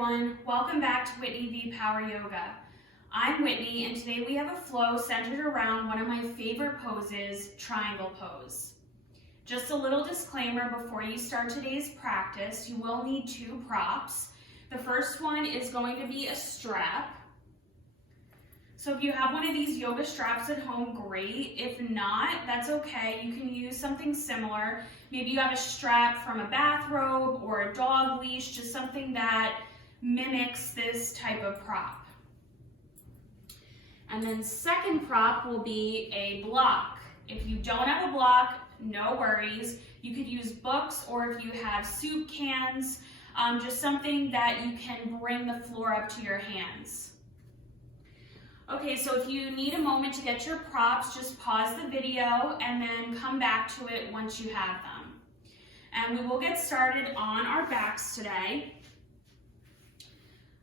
everyone. Welcome back to Whitney V Power Yoga. I'm Whitney, and today we have a flow centered around one of my favorite poses, triangle pose. Just a little disclaimer before you start today's practice, you will need two props. The first one is going to be a strap. So if you have one of these yoga straps at home, great. If not, that's okay. You can use something similar. Maybe you have a strap from a bathrobe or a dog leash, just something that mimics this type of prop. And then second prop will be a block. If you don't have a block, no worries. You could use books, or if you have soup cans, just something that you can bring the floor up to your hands. Okay, so if you need a moment to get your props, just pause the video and then come back to it once you have them. And we will get started on our backs today.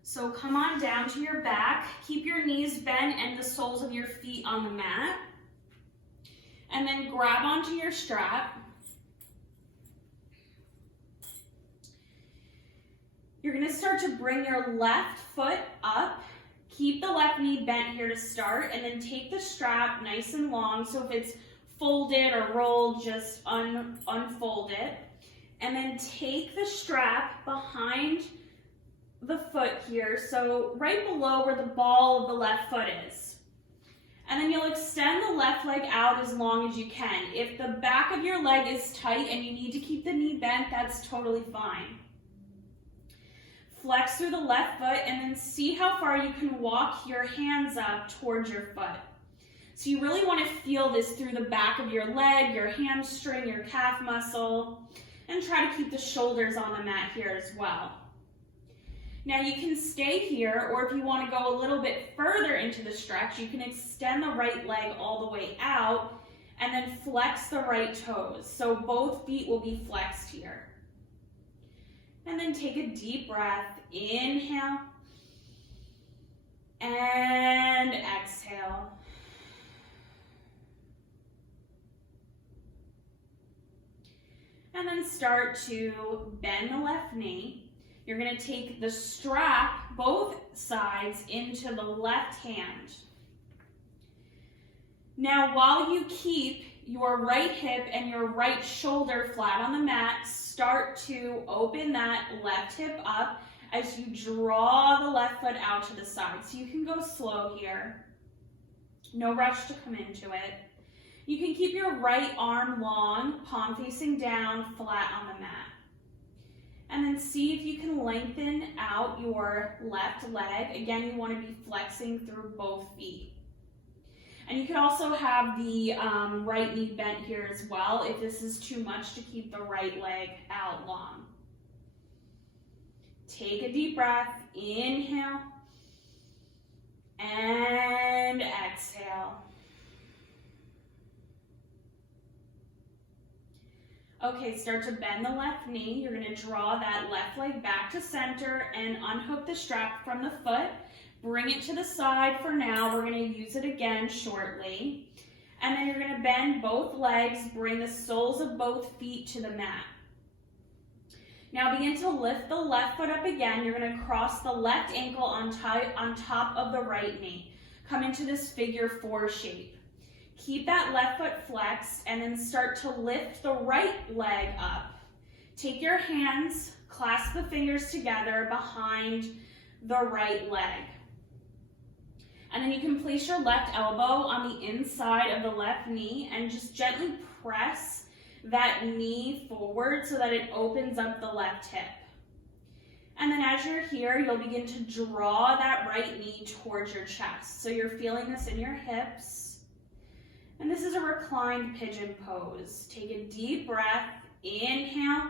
So come on down to your back, keep your knees bent and the soles of your feet on the mat. And then grab onto your strap. You're gonna start to bring your left foot up. Keep the left knee bent here to start, and then take the strap nice and long. So if it's folded or rolled, just unfold it. And then take the strap behind the foot here, so right below where the ball of the left foot is. And then you'll extend the left leg out as long as you can. If the back of your leg is tight and you need to keep the knee bent, that's totally fine. Flex through the left foot and then see how far you can walk your hands up towards your foot. So you really want to feel this through the back of your leg, your hamstring, your calf muscle, and try to keep the shoulders on the mat here as well. Now you can stay here, or if you want to go a little bit further into the stretch, you can extend the right leg all the way out and then flex the right toes. So both feet will be flexed here. And then take a deep breath, inhale, and exhale. And then start to bend the left knee. You're gonna take the strap, both sides, into the left hand. Now, while you keep your right hip and your right shoulder flat on the mat, start to open that left hip up as you draw the left foot out to the side. So you can go slow here. No rush to come into it. You can keep your right arm long, palm facing down, flat on the mat. And then see if you can lengthen out your left leg. Again, you want to be flexing through both feet. And you can also have the right knee bent here as well if this is too much to keep the right leg out long. Take a deep breath, inhale, and exhale. Okay, start to bend the left knee. You're gonna draw that left leg back to center and unhook the strap from the foot. Bring it to the side for now. We're gonna use it again shortly. And then you're gonna bend both legs, bring the soles of both feet to the mat. Now begin to lift the left foot up again. You're gonna cross the left ankle on top of the right knee. Come into this figure four shape. Keep that left foot flexed and then start to lift the right leg up. Take your hands, clasp the fingers together behind the right leg. And then you can place your left elbow on the inside of the left knee and just gently press that knee forward so that it opens up the left hip. And then as you're here, you'll begin to draw that right knee towards your chest. So you're feeling this in your hips. And this is a reclined pigeon pose. Take a deep breath, inhale,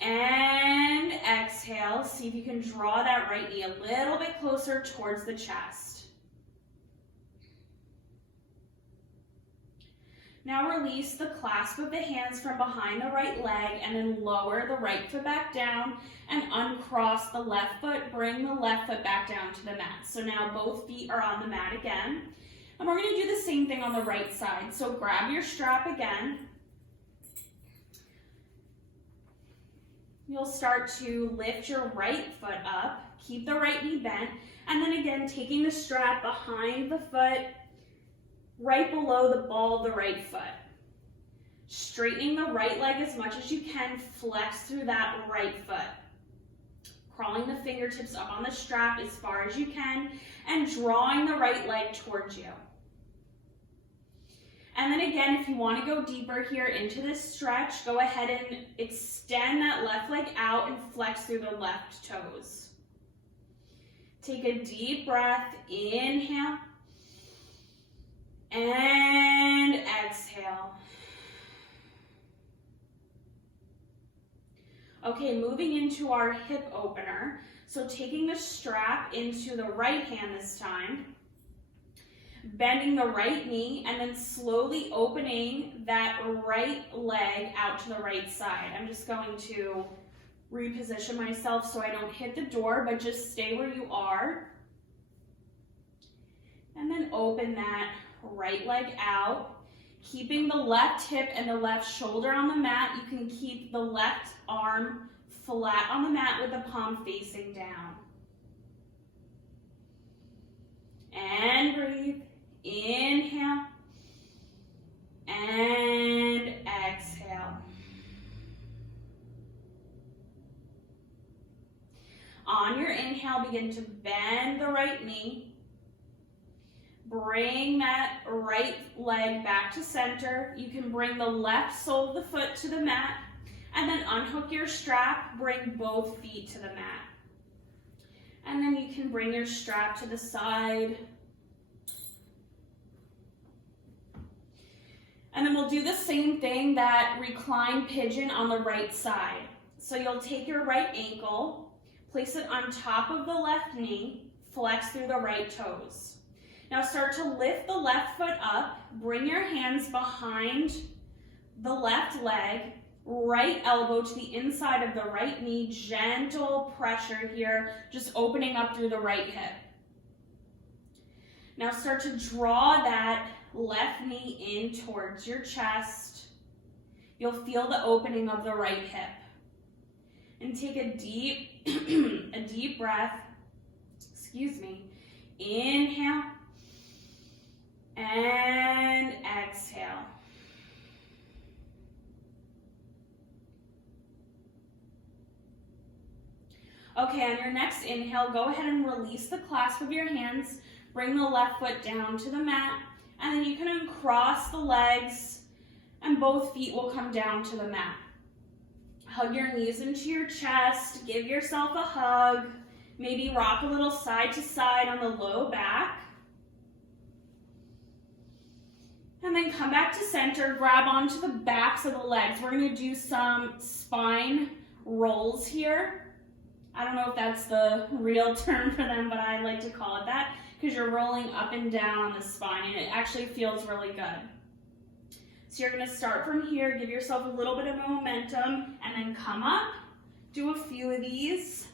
and exhale. See if you can draw that right knee a little bit closer towards the chest. Now release the clasp of the hands from behind the right leg and then lower the right foot back down and uncross the left foot. Bring the left foot back down to the mat. So now both feet are on the mat again. And we're going to do the same thing on the right side. So grab your strap again. You'll start to lift your right foot up, keep the right knee bent, and then again, taking the strap behind the foot, right below the ball of the right foot. Straightening the right leg as much as you can, flex through that right foot. Crawling the fingertips up on the strap as far as you can, and drawing the right leg towards you. And then again, if you want to go deeper here into this stretch, go ahead and extend that left leg out and flex through the left toes. Take a deep breath, inhale, and exhale. Okay, moving into our hip opener. So taking the strap into the right hand this time, bending the right knee, and then slowly opening that right leg out to the right side. I'm just going to reposition myself so I don't hit the door, but just stay where you are. And then open that right leg out. Keeping the left hip and the left shoulder on the mat, you can keep the left arm flat on the mat with the palm facing down. And breathe. Inhale. And exhale. On your inhale, begin to bend the right knee. Bring that right leg back to center. You can bring the left sole of the foot to the mat, and then unhook your strap, bring both feet to the mat. And then you can bring your strap to the side. And then we'll do the same thing, that recline pigeon on the right side. So you'll take your right ankle, place it on top of the left knee, flex through the right toes. Now start to lift the left foot up, bring your hands behind the left leg, right elbow to the inside of the right knee, gentle pressure here, just opening up through the right hip. Now start to draw that left knee in towards your chest. You'll feel the opening of the right hip. And take a deep breath. Inhale. And exhale. Okay, on your next inhale, go ahead and release the clasp of your hands. Bring the left foot down to the mat, and then you can uncross the legs, and both feet will come down to the mat. Hug your knees into your chest. Give yourself a hug. Maybe rock a little side to side on the low back. And then come back to center, grab onto the backs of the legs. We're going to do some spine rolls here. I don't know if that's the real term for them, but I like to call it that because you're rolling up and down on the spine, and it actually feels really good. So you're going to start from here, give yourself a little bit of momentum, and then come up. Do a few of these.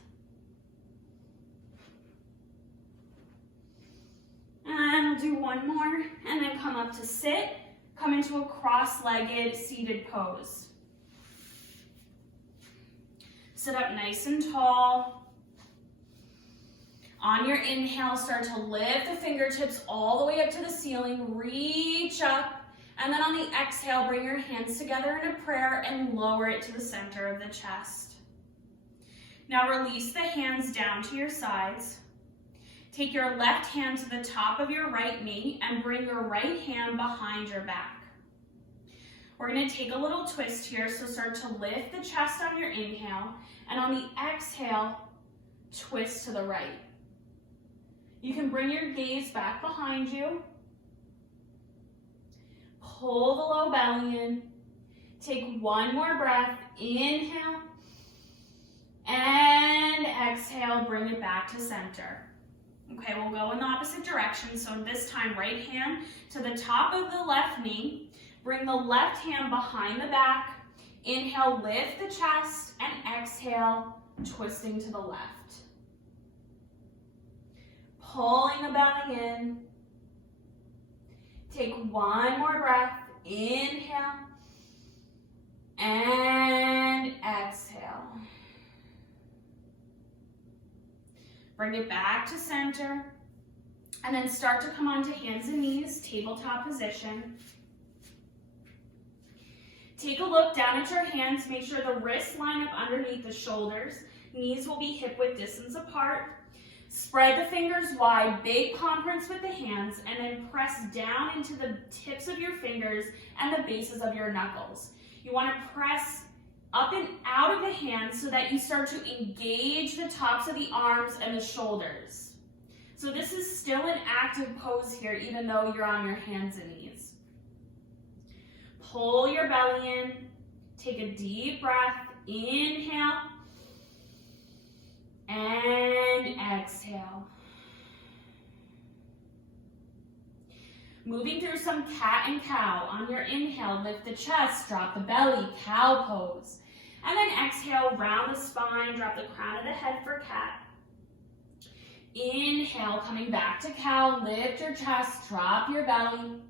And we'll do one more, and then come up to sit. Come into a cross-legged seated pose. Sit up nice and tall. On your inhale, start to lift the fingertips all the way up to the ceiling. Reach up. And then on the exhale, bring your hands together in a prayer and lower it to the center of the chest. Now release the hands down to your sides. Take your left hand to the top of your right knee and bring your right hand behind your back. We're going to take a little twist here, so start to lift the chest on your inhale, and on the exhale, twist to the right. You can bring your gaze back behind you. Pull the low belly in. Take one more breath. Inhale. And exhale, bring it back to center. Okay, we'll go in the opposite direction. So this time, right hand to the top of the left knee. Bring the left hand behind the back. Inhale, lift the chest, and exhale, twisting to the left. Pulling the belly in. Take one more breath. Inhale. And exhale. Bring it back to center. And then start to come onto hands and knees, tabletop position. Take a look down at your hands. Make sure the wrists line up underneath the shoulders. Knees will be hip-width distance apart. Spread the fingers wide, big palm prints with the hands, and then press down into the tips of your fingers and the bases of your knuckles. You want to press up and out of the hands so that you start to engage the tops of the arms and the shoulders. So this is still an active pose here, even though you're on your hands and knees. Pull your belly in. Take a deep breath. Inhale. And exhale. Moving through some cat and cow. On your inhale, lift the chest, drop the belly, cow pose. And then exhale, round the spine, drop the crown of the head for cat. Inhale, coming back to cow, lift your chest, drop your belly.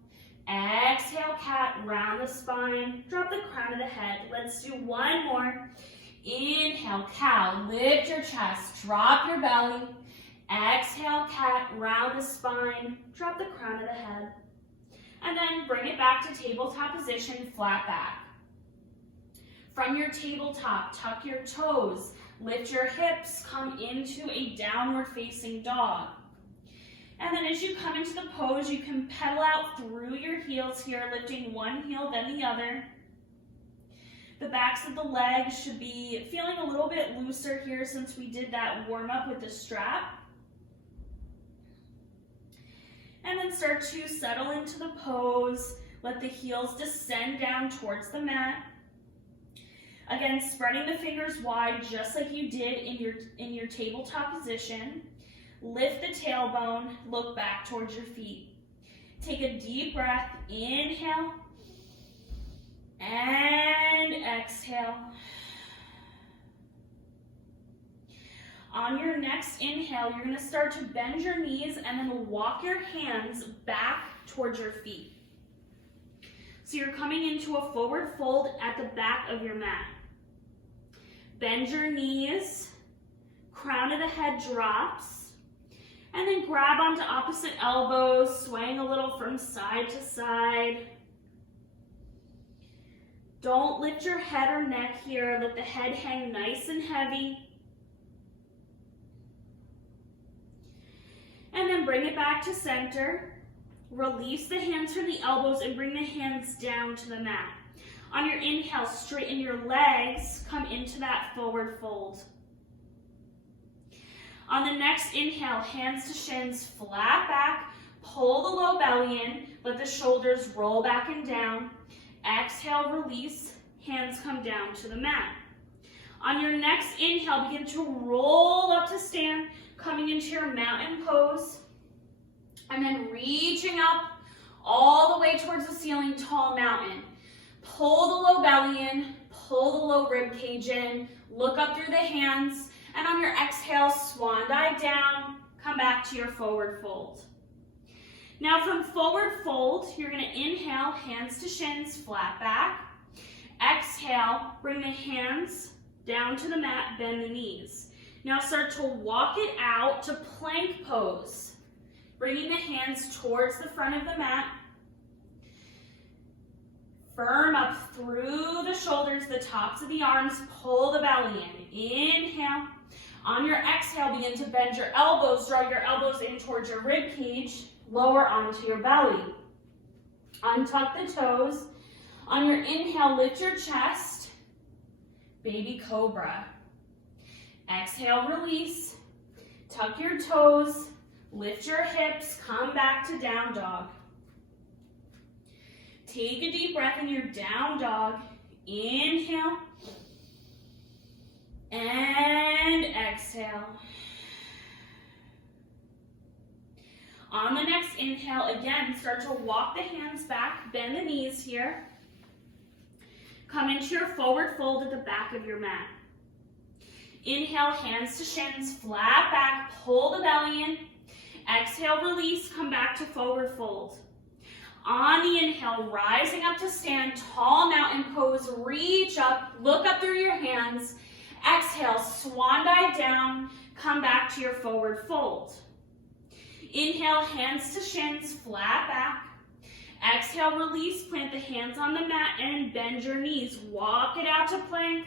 Exhale, cat, round the spine, drop the crown of the head. Let's do one more. Inhale, cow, lift your chest, drop your belly. Exhale, cat, round the spine, drop the crown of the head. And then bring it back to tabletop position, flat back. From your tabletop, tuck your toes, lift your hips, come into a downward facing dog. And then as you come into the pose, you can pedal out through your heels here, lifting one heel, then the other. The backs of the legs should be feeling a little bit looser here since we did that warm up with the strap. And then start to settle into the pose. Let the heels descend down towards the mat. Again, spreading the fingers wide just like you did in your tabletop position. Lift the tailbone, look back towards your feet. Take a deep breath, inhale, and exhale. On your next inhale, you're going to start to bend your knees and then walk your hands back towards your feet. So you're coming into a forward fold at the back of your mat. Bend your knees, crown of the head drops, and then grab onto opposite elbows, swaying a little from side to side. Don't lift your head or neck here. Let the head hang nice and heavy. And then bring it back to center. Release the hands from the elbows and bring the hands down to the mat. On your inhale, straighten your legs, come into that forward fold. On the next inhale, hands to shins, flat back, pull the low belly in, let the shoulders roll back and down. Exhale, release, hands come down to the mat. On your next inhale, begin to roll up to stand, coming into your mountain pose, and then reaching up all the way towards the ceiling, tall mountain. Pull the low belly in, pull the low rib cage in, look up through the hands, and on your exhale, swan dive down, come back to your forward fold. Now from forward fold, you're going to inhale, hands to shins, flat back. Exhale, bring the hands down to the mat, bend the knees. Now start to walk it out to plank pose, bringing the hands towards the front of the mat. Firm up through the shoulders, the tops of the arms, pull the belly in. Inhale. On your exhale, begin to bend your elbows, draw your elbows in towards your rib cage, lower onto your belly. Untuck the toes. On your inhale, lift your chest, baby cobra. Exhale, release. Tuck your toes, lift your hips, come back to down dog. Take a deep breath in your down dog. Inhale. And exhale. On the next inhale, again, start to walk the hands back, bend the knees here. Come into your forward fold at the back of your mat. Inhale, hands to shins, flat back, pull the belly in. Exhale, release, come back to forward fold. On the inhale, rising up to stand, tall mountain pose, reach up, look up through your hands. Exhale, swan dive down, come back to your forward fold. Inhale, hands to shins, flat back. Exhale, release, plant the hands on the mat and bend your knees. Walk it out to plank.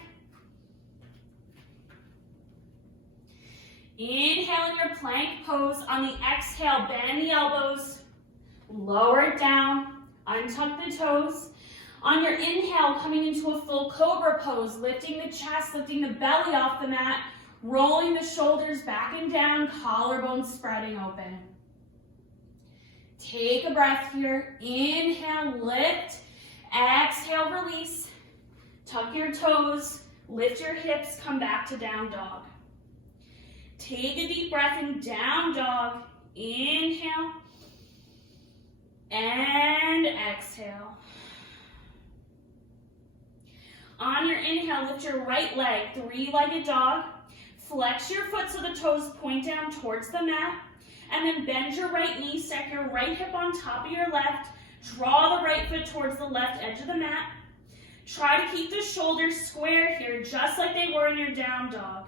Inhale in your plank pose. On the exhale, bend the elbows, lower it down, untuck the toes. On your inhale, coming into a full cobra pose, lifting the chest, lifting the belly off the mat, rolling the shoulders back and down, collarbones spreading open. Take a breath here. Inhale, lift. Exhale, release. Tuck your toes, lift your hips, come back to down dog. Take a deep breath in down dog. Inhale and exhale. On your inhale, lift your right leg, three-legged dog. Flex your foot so the toes point down towards the mat. And then bend your right knee, stack your right hip on top of your left. Draw the right foot towards the left edge of the mat. Try to keep the shoulders square here, just like they were in your down dog.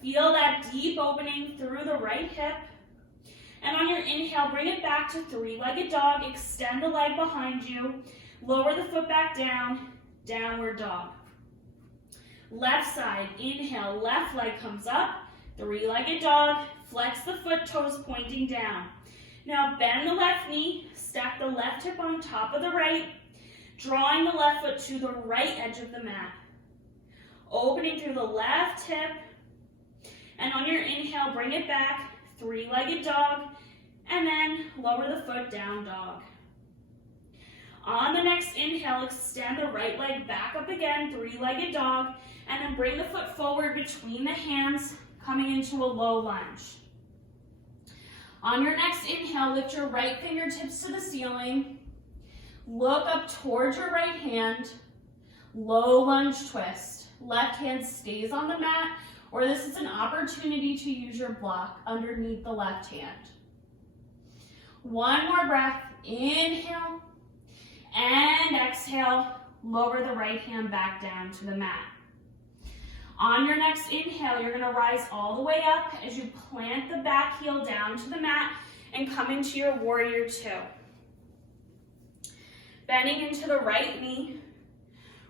Feel that deep opening through the right hip. And on your inhale, bring it back to three-legged dog. Extend the leg behind you. Lower the foot back down, downward dog. Left side, inhale, left leg comes up. Three-legged dog. Flex the foot, toes pointing down. Now bend the left knee. Stack the left hip on top of the right. Drawing the left foot to the right edge of the mat. Opening through the left hip. And on your inhale, bring it back, three-legged dog, and then lower the foot, down dog. On the next inhale, extend the right leg back up again, three-legged dog, and then bring the foot forward between the hands, coming into a low lunge. On your next inhale, lift your right fingertips to the ceiling, look up towards your right hand, low lunge twist. Left hand stays on the mat, or this is an opportunity to use your block underneath the left hand. One more breath, inhale, and exhale, lower the right hand back down to the mat. On your next inhale, you're gonna rise all the way up as you plant the back heel down to the mat and come into your warrior two. Bending into the right knee,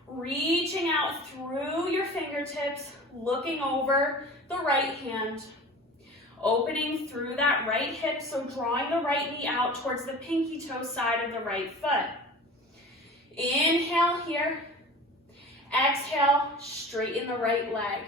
reaching out through your fingertips, looking over the right hand, opening through that right hip, so drawing the right knee out towards the pinky toe side of the right foot. Inhale here, exhale, straighten the right leg.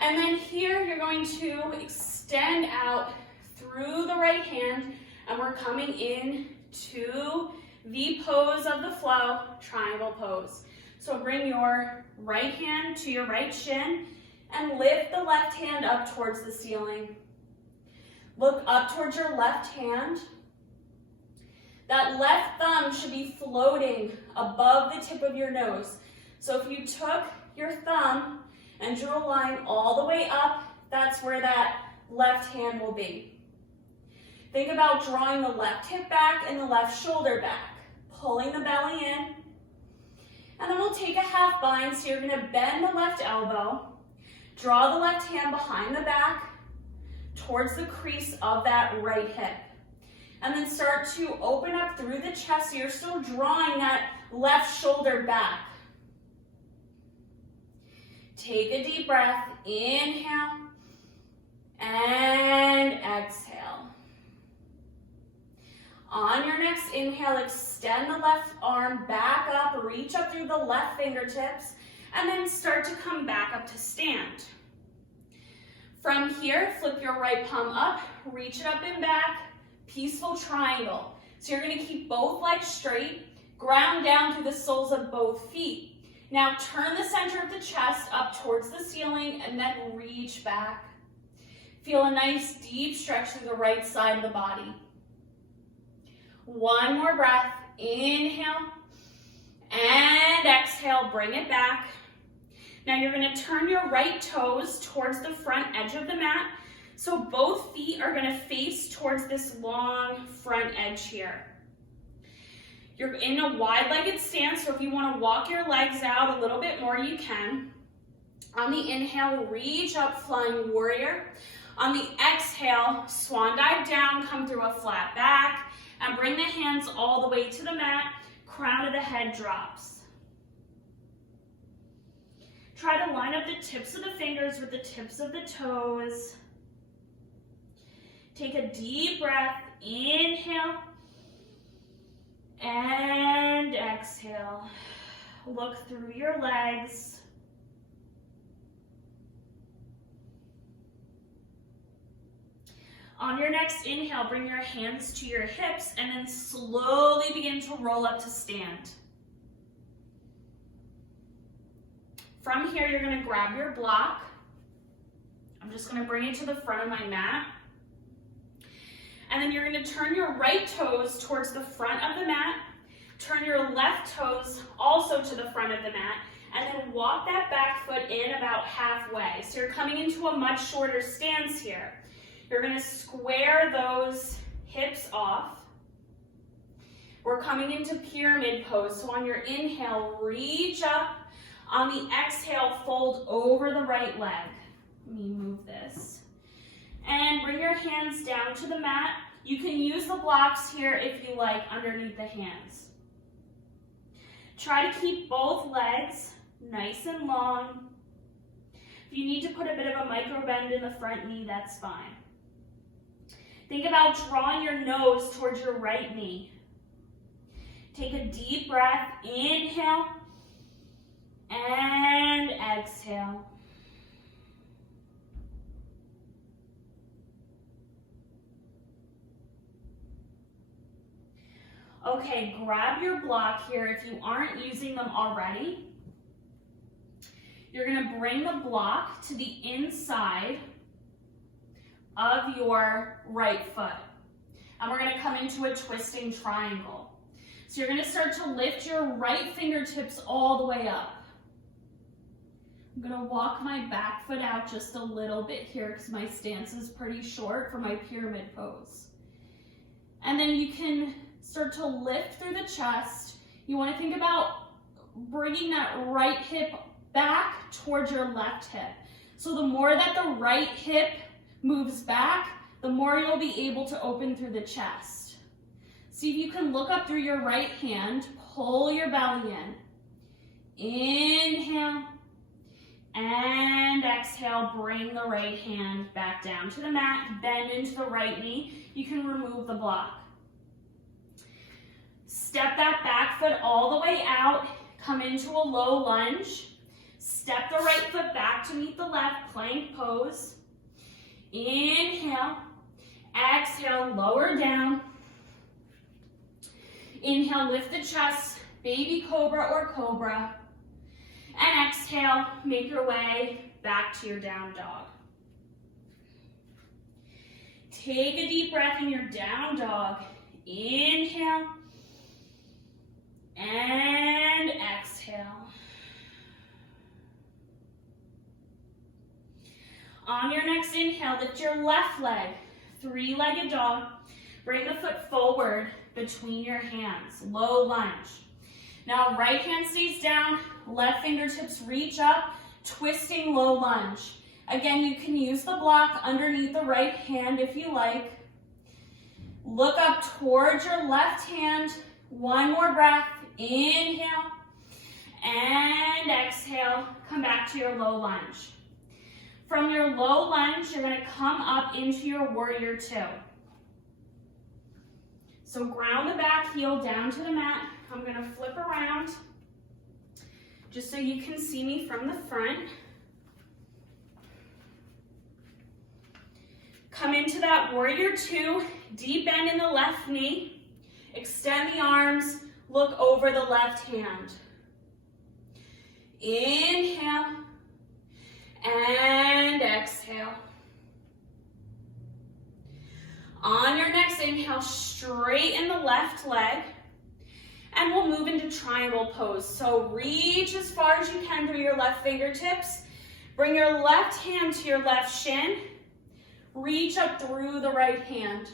And then here you're going to extend out through the right hand, and we're coming in to the pose of the flow, triangle pose. So bring your right hand to your right shin and lift the left hand up towards the ceiling. Look up towards your left hand. That left thumb should be floating above the tip of your nose. So if you took your thumb and drew a line all the way up, that's where that left hand will be. Think about drawing the left hip back and the left shoulder back, pulling the belly in. And then we'll take a half bind, so you're gonna bend the left elbow, draw the left hand behind the back towards the crease of that right hip. And then start to open up through the chest, so you're still drawing that left shoulder back. Take a deep breath, inhale, and exhale. On your next inhale, extend the left arm back up, reach up through the left fingertips, and then start to come back up to stand. From here, flip your right palm up, reach it up and back, peaceful triangle. So you're gonna keep both legs straight, ground down through the soles of both feet. Now turn the center of the chest up towards the ceiling and then reach back. Feel a nice deep stretch through the right side of the body. One more breath, inhale, and exhale, bring it back. Now you're gonna turn your right toes towards the front edge of the mat, so both feet are gonna face towards this long front edge here. You're in a wide-legged stance, so if you wanna walk your legs out a little bit more, you can. On the inhale, reach up, flying warrior. On the exhale, swan dive down, come through a flat back, and bring the hands all the way to the mat. Crown of the head drops. Try to line up the tips of the fingers with the tips of the toes. Take a deep breath. Inhale and exhale. Look through your legs. On your next inhale, bring your hands to your hips and then slowly begin to roll up to stand. From here, you're going to grab your block. I'm just going to bring it to the front of my mat. And then you're going to turn your right toes towards the front of the mat. Turn your left toes also to the front of the mat. And then walk that back foot in about halfway. So you're coming into a much shorter stance here. You're going to square those hips off. We're coming into pyramid pose. So on your inhale, reach up. On the exhale, fold over the right leg. Let me move this. And bring your hands down to the mat. You can use the blocks here if you like underneath the hands. Try to keep both legs nice and long. If you need to put a bit of a micro bend in the front knee, that's fine. Think about drawing your nose towards your right knee. Take a deep breath. Inhale and exhale. Okay, grab your block here if you aren't using them already. You're going to bring the block to the inside of your right foot. And we're going to come into a twisting triangle. So you're going to start to lift your right fingertips all the way up. I'm going to walk my back foot out just a little bit here because my stance is pretty short for my pyramid pose. And then you can start to lift through the chest. You want to think about bringing that right hip back towards your left hip. So the more that the right hip moves back, the more you'll be able to open through the chest. See if you can look up through your right hand, pull your belly in. Inhale and exhale, bring the right hand back down to the mat, bend into the right knee. You can remove the block. Step that back foot all the way out, come into a low lunge. Step the right foot back to meet the left, plank pose. Inhale, exhale, lower down. Inhale, lift the chest, baby cobra or cobra. And exhale, make your way back to your down dog. Take a deep breath in your down dog. Inhale and exhale. On your next inhale, lift your left leg, three-legged dog. Bring the foot forward between your hands, low lunge. Now right hand stays down, left fingertips reach up, twisting low lunge. Again, you can use the block underneath the right hand if you like. Look up towards your left hand. One more breath. Inhale and exhale. Come back to your low lunge. From your low lunge, you're going to come up into your warrior two. So ground the back heel down to the mat. I'm going to flip around just so you can see me from the front. Come into that warrior two, deep bend in the left knee. Extend the arms, look over the left hand. Inhale and exhale. On your next inhale, straighten the left leg, and we'll move into triangle pose. So reach as far as you can through your left fingertips. Bring your left hand to your left shin. Reach up through the right hand.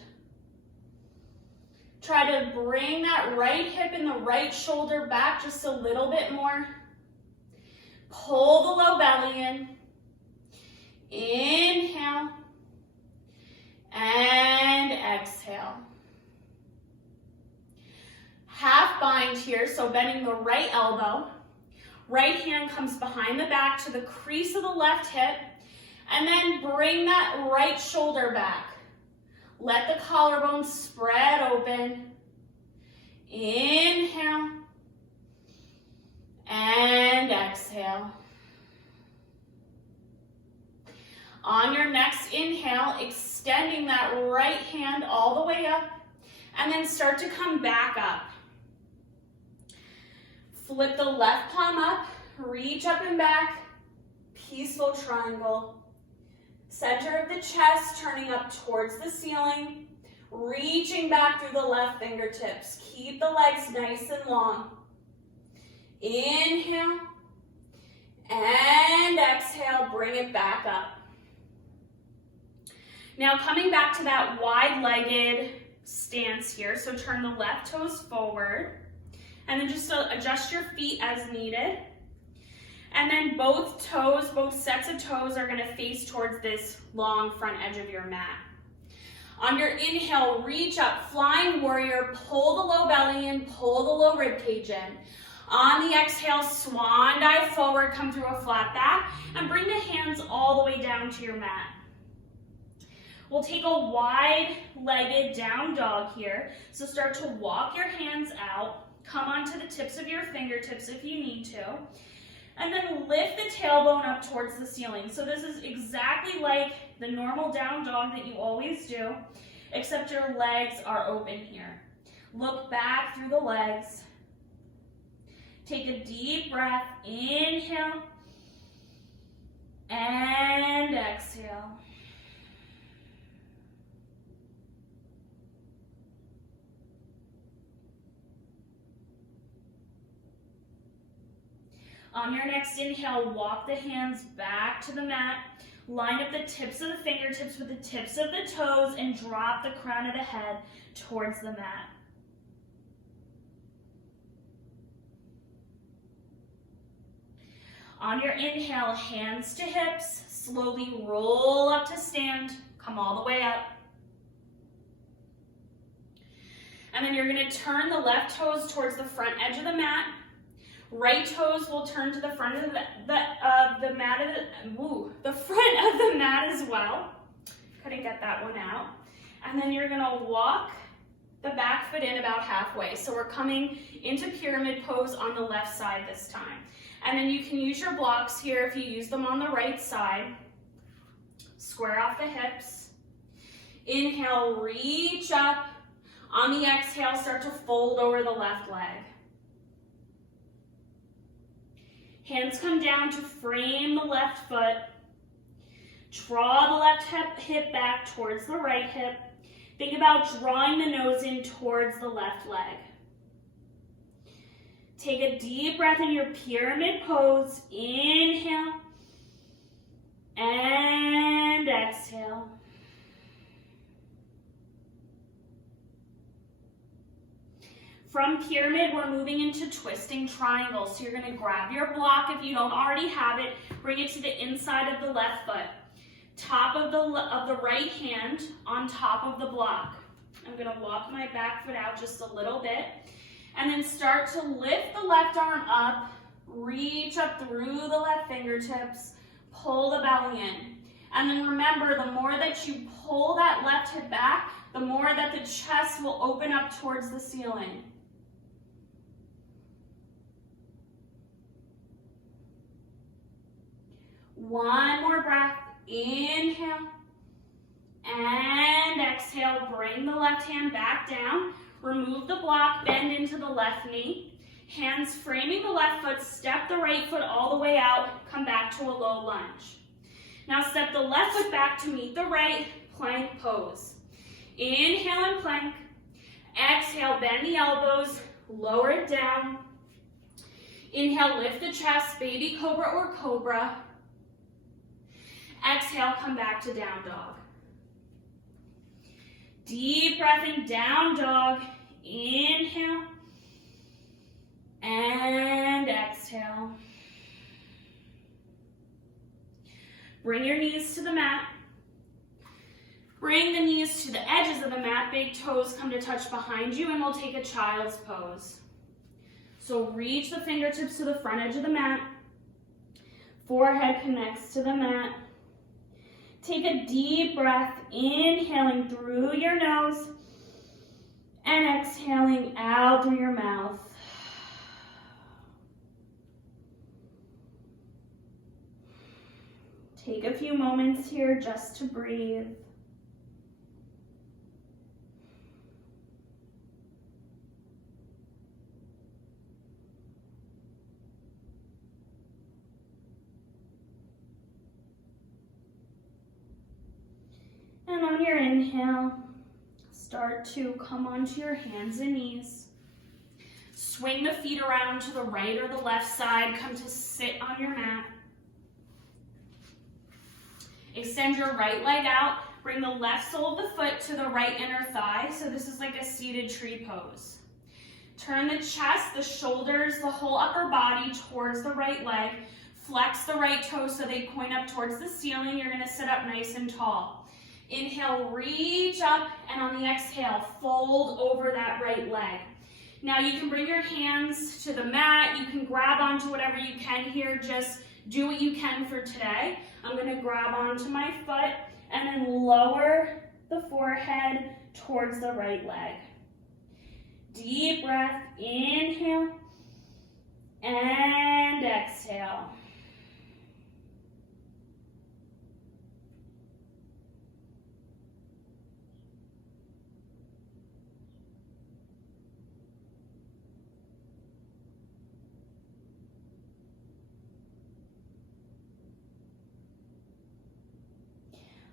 Try to bring that right hip and the right shoulder back just a little bit more. Pull the low belly in. Inhale. And exhale. Half bind here, so bending the right elbow. Right hand comes behind the back to the crease of the left hip. And then bring that right shoulder back. Let the collarbone spread open. Inhale. And exhale. On your next inhale, extending that right hand all the way up, and then start to come back up. Flip the left palm up, reach up and back, peaceful triangle. Center of the chest, turning up towards the ceiling, reaching back through the left fingertips. Keep the legs nice and long. Inhale, and exhale, bring it back up. Now coming back to that wide-legged stance here, so turn the left toes forward, and then just adjust your feet as needed. And then both sets of toes are gonna face towards this long front edge of your mat. On your inhale, reach up, flying warrior, pull the low belly in, pull the low rib cage in. On the exhale, swan dive forward, come through a flat back, and bring the hands all the way down to your mat. We'll take a wide-legged down dog here. So start to walk your hands out, come onto the tips of your fingertips if you need to, and then lift the tailbone up towards the ceiling. So this is exactly like the normal down dog that you always do, except your legs are open here. Look back through the legs. Take a deep breath, inhale, and exhale. On your next inhale, walk the hands back to the mat, line up the tips of the fingertips with the tips of the toes, and drop the crown of the head towards the mat. On your inhale, hands to hips, slowly roll up to stand, come all the way up. And then you're gonna turn the left toes towards the front edge of the mat. Right toes will turn to the front of the front of the mat as well. Couldn't get that one out. And then you're gonna walk the back foot in about halfway. So we're coming into pyramid pose on the left side this time. And then you can use your blocks here if you use them on the right side. Square off the hips. Inhale, reach up. On the exhale, start to fold over the left leg. Hands come down to frame the left foot. Draw the left hip back towards the right hip. Think about drawing the nose in towards the left leg. Take a deep breath in your pyramid pose. Inhale and exhale. From pyramid, we're moving into twisting triangle. So you're gonna grab your block if you don't already have it, bring it to the inside of the left foot. Top of the right hand on top of the block. I'm gonna walk my back foot out just a little bit. And then start to lift the left arm up, reach up through the left fingertips, pull the belly in. And then remember, the more that you pull that left hip back, the more that the chest will open up towards the ceiling. One more breath, inhale, and exhale, bring the left hand back down. Remove the block, bend into the left knee. Hands framing the left foot, step the right foot all the way out, come back to a low lunge. Now step the left foot back to meet the right, plank pose. Inhale and plank. Exhale, bend the elbows, lower it down. Inhale, lift the chest, baby cobra or cobra. Exhale, come back to down dog. Deep breath in, down dog. Inhale and exhale. Bring your knees to the mat. Bring the knees to the edges of the mat. Big toes come to touch behind you, and we'll take a child's pose. So reach the fingertips to the front edge of the mat. Forehead connects to the mat. Take a deep breath, inhaling through your nose and exhaling out through your mouth. Take a few moments here just to breathe. And on your inhale, start to come onto your hands and knees. Swing the feet around to the right or the left side. Come to sit on your mat. Extend your right leg out. Bring the left sole of the foot to the right inner thigh. So this is like a seated tree pose. Turn the chest, the shoulders, the whole upper body towards the right leg. Flex the right toes so they point up towards the ceiling. You're going to sit up nice and tall. Inhale, reach up, and on the exhale, fold over that right leg. Now you can bring your hands to the mat. You can grab onto whatever you can here. Just do what you can for today. I'm going to grab onto my foot and then lower the forehead towards the right leg. Deep breath, inhale, and exhale.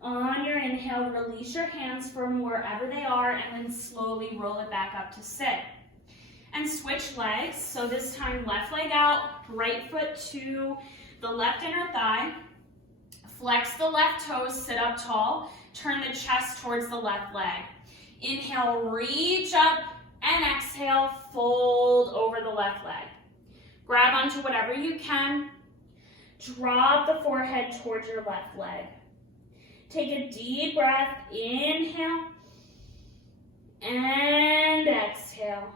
On your inhale, release your hands from wherever they are and then slowly roll it back up to sit. And switch legs. So this time, left leg out, right foot to the left inner thigh. Flex the left toes, sit up tall. Turn the chest towards the left leg. Inhale, reach up, and exhale, fold over the left leg. Grab onto whatever you can. Drop the forehead towards your left leg. Take a deep breath, inhale, and exhale.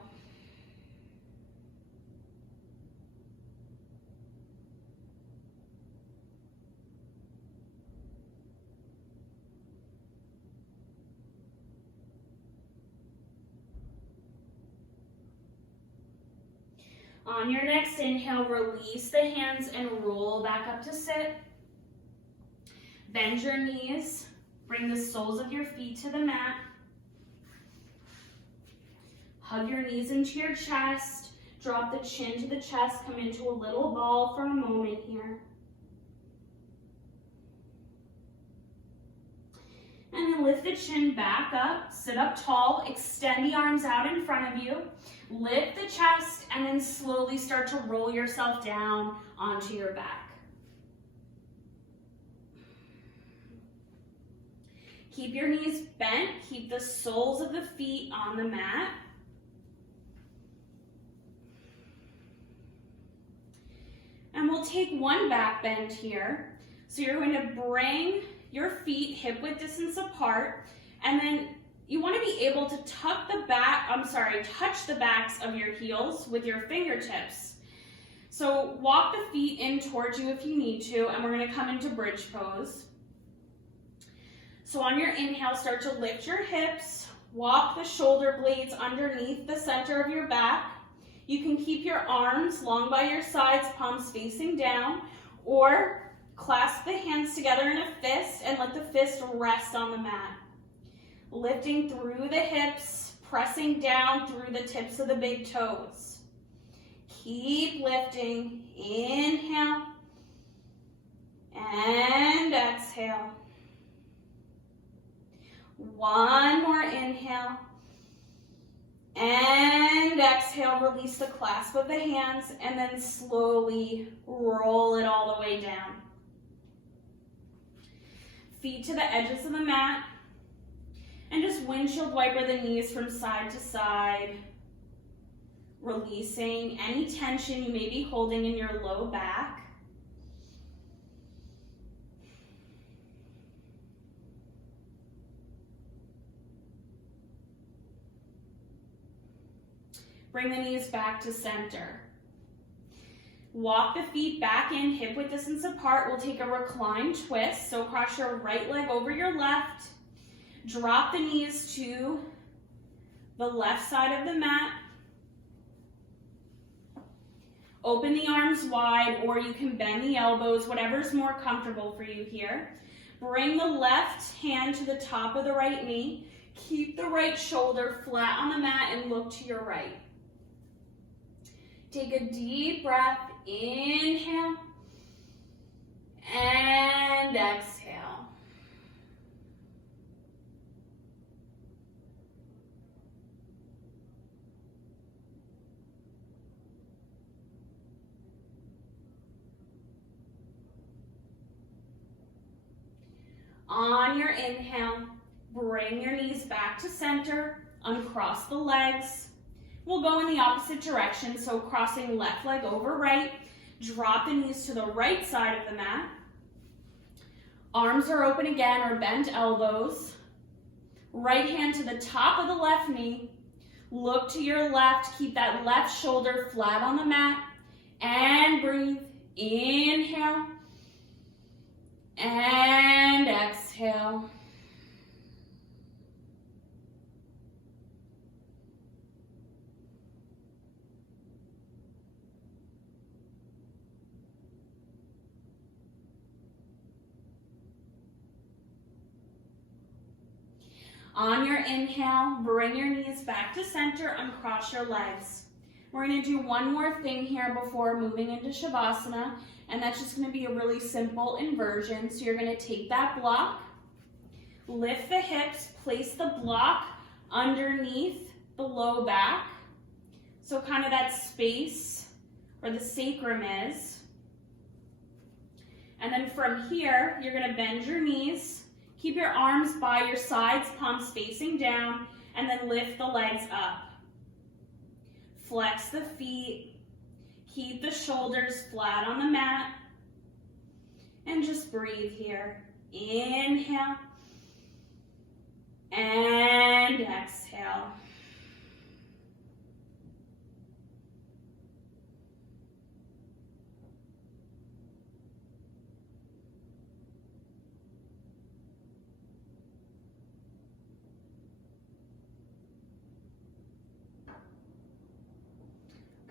On your next inhale, release the hands and roll back up to sit. Bend your knees, bring the soles of your feet to the mat. Hug your knees into your chest, drop the chin to the chest, come into a little ball for a moment here. And then lift the chin back up, sit up tall, extend the arms out in front of you, lift the chest, and then slowly start to roll yourself down onto your back. Keep your knees bent, keep the soles of the feet on the mat. And we'll take one back bend here. So you're going to bring your feet hip width distance apart, and then you want to be able to touch the backs of your heels with your fingertips. So walk the feet in towards you if you need to, and we're going to come into bridge pose. So on your inhale, start to lift your hips, walk the shoulder blades underneath the center of your back. You can keep your arms long by your sides, palms facing down, or clasp the hands together in a fist and let the fist rest on the mat. Lifting through the hips, pressing down through the tips of the big toes. Keep lifting. Inhale and exhale. One more inhale and exhale. Release the clasp of the hands and then slowly roll it all the way down. Feet to the edges of the mat and just windshield wiper the knees from side to side, releasing any tension you may be holding in your low back. Bring the knees back to center. Walk the feet back in, hip width distance apart. We'll take a reclined twist. So cross your right leg over your left. Drop the knees to the left side of the mat. Open the arms wide, or you can bend the elbows, whatever's more comfortable for you here. Bring the left hand to the top of the right knee. Keep the right shoulder flat on the mat and look to your right. Take a deep breath. Inhale and exhale. On your inhale, bring your knees back to center, uncross the legs. We'll go in the opposite direction, so crossing left leg over right. Drop the knees to the right side of the mat. Arms are open again or bent elbows. Right hand to the top of the left knee. Look to your left, keep that left shoulder flat on the mat. And breathe. Inhale. And exhale. On your inhale, bring your knees back to center, uncross your legs. We're going to do one more thing here before moving into Shavasana, and that's just going to be a really simple inversion. So you're going to take that block, lift the hips, place the block underneath the low back, so kind of that space where the sacrum is. And then from here, you're going to bend your knees. Keep your arms by your sides, palms facing down, and then lift the legs up. Flex the feet. Keep the shoulders flat on the mat. And just breathe here. Inhale. And exhale.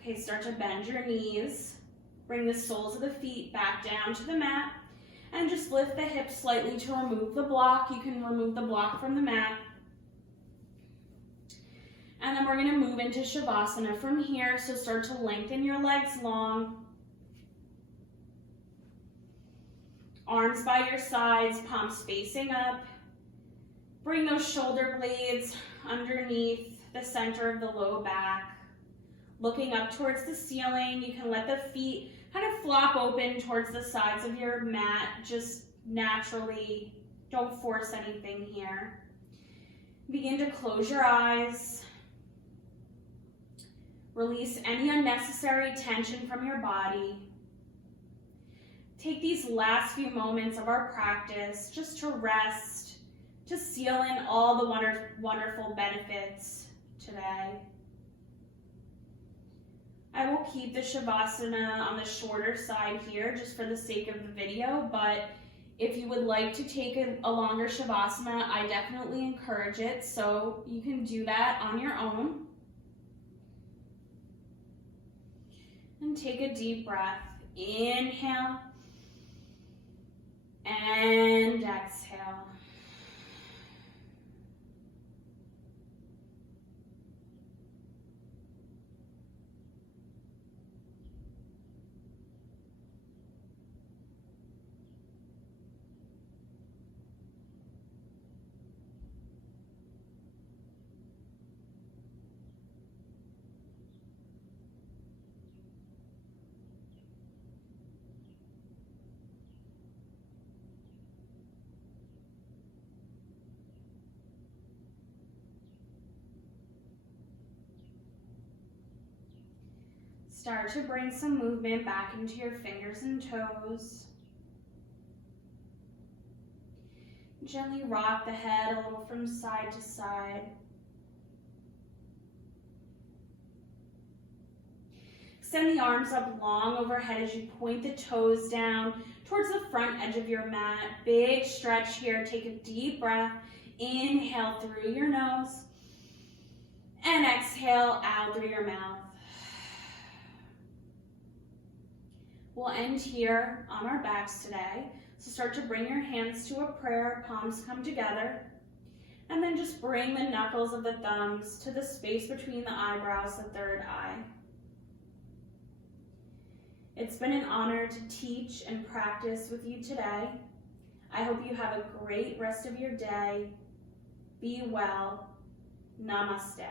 Okay, start to bend your knees. Bring the soles of the feet back down to the mat. And just lift the hips slightly to remove the block. You can remove the block from the mat. And then we're going to move into Shavasana from here. So start to lengthen your legs long. Arms by your sides, palms facing up. Bring those shoulder blades underneath the center of the low back. Looking up towards the ceiling, you can let the feet kind of flop open towards the sides of your mat, just naturally. Don't force anything here. Begin to close your eyes. Release any unnecessary tension from your body. Take these last few moments of our practice just to rest, to seal in all the wonderful benefits today. I will keep the Shavasana on the shorter side here just for the sake of the video, but if you would like to take a longer Shavasana, I definitely encourage it, so you can do that on your own. And take a deep breath. Inhale and exhale. Start to bring some movement back into your fingers and toes. Gently rock the head a little from side to side. Extend the arms up long overhead as you point the toes down towards the front edge of your mat. Big stretch here. Take a deep breath. Inhale through your nose and exhale out through your mouth. We'll end here on our backs today. So start to bring your hands to a prayer, palms come together, and then just bring the knuckles of the thumbs to the space between the eyebrows, the third eye. It's been an honor to teach and practice with you today. I hope you have a great rest of your day. Be well. Namaste.